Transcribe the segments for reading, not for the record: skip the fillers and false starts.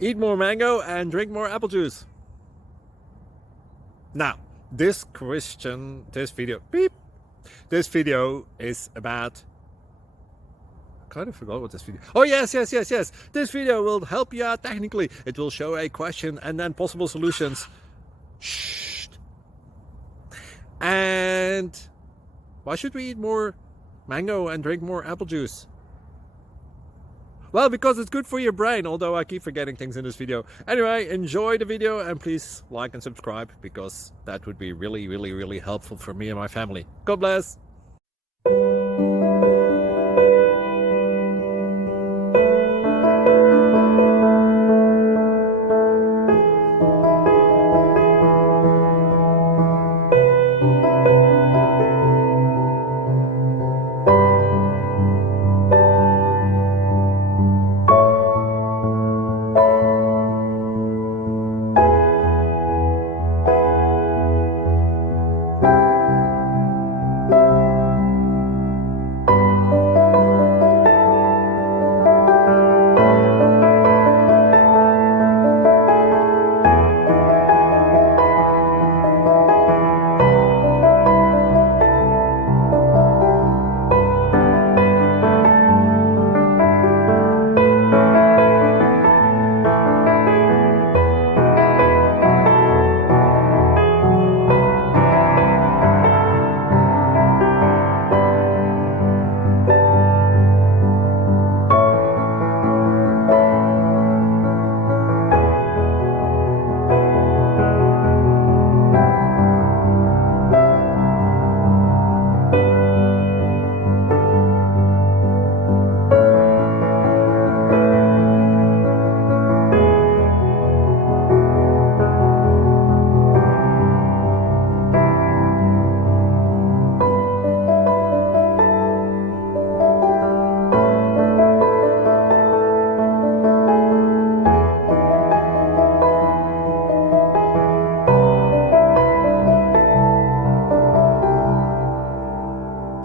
Eat more mango and drink more apple juice. Now, this video is about, I kind of forgot what this video. Oh, yes. This video will help you out technically. It will show a question and then possible solutions. Shh. And why should we eat more mango and drink more apple juice? Well, because it's good for your brain, although I keep forgetting things in this video. Anyway, enjoy the video and please like and subscribe, because that would be really helpful for me and my family. God bless.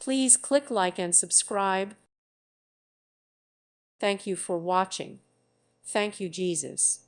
Please click like and subscribe. Thank you for watching. Thank you, Jesus.